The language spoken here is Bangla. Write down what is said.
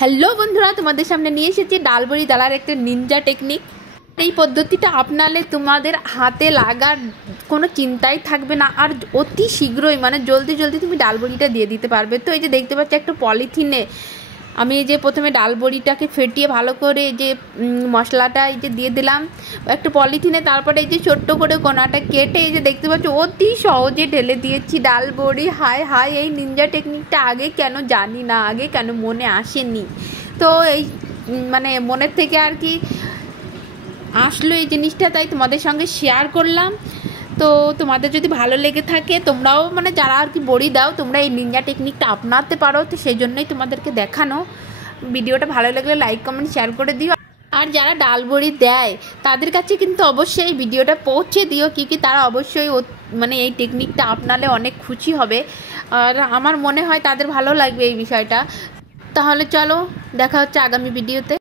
হ্যালো বন্ধুরা, তোমাদের সামনে নিয়ে এসেছি ডাল বড়ি ডালার একটা নিনজা টেকনিক। এই পদ্ধতিটা আপনালে তোমাদের হাতে লাগার কোনো চিন্তাই থাকবে না, আর অতি শীঘ্রই মানে জলদি জলদি তুমি ডাল বড়িটা দিয়ে দিতে পারবে। তো এই যে দেখতে পাচ্ছি একটা পলিথিনে আমি এই যে প্রথমে ডাল বড়িটাকে ফেটিয়ে ভালো করে এই যে মশলাটা এই যে দিয়ে দিলাম একটা পলিথিনে। তারপরে এই যে ছোট্ট করে কোনাটা কেটে এই যে দেখতে পাচ্ছি অতি সহজে ঢেলে দিয়েছি ডাল বড়ি। হায় হায়, এই নিনজা টেকনিকটা আগে কেন জানি না, আগে কেন মনে আসেনি। তো এই মানে মনের থেকে আর কি আসলো এই জিনিসটা, তাই তোমাদের সঙ্গে শেয়ার করলাম। তো তোমাদের যদি ভালো লেগে থাকে, তোমরাও মানে যারা আর কি বড়ি দাও, তোমরা এই নিনজা টেকনিকটা আপনাতে পারো। তো সেই জন্যই তোমাদেরকে দেখানো। ভিডিওটা ভালো লাগলে লাইক কমেন্ট শেয়ার করে দিও। আর যারা ডাল বড়ি দেয় তাদের কাছে কিন্তু অবশ্যই এই ভিডিওটা পৌঁছে দিও, কি তারা অবশ্যই মানে এই টেকনিকটা আপনালে অনেক খুশি হবে। আর আমার মনে হয় তাদের ভালো লাগবে এই বিষয়টা। তাহলে চলো, দেখা হচ্ছে আগামী ভিডিওতে।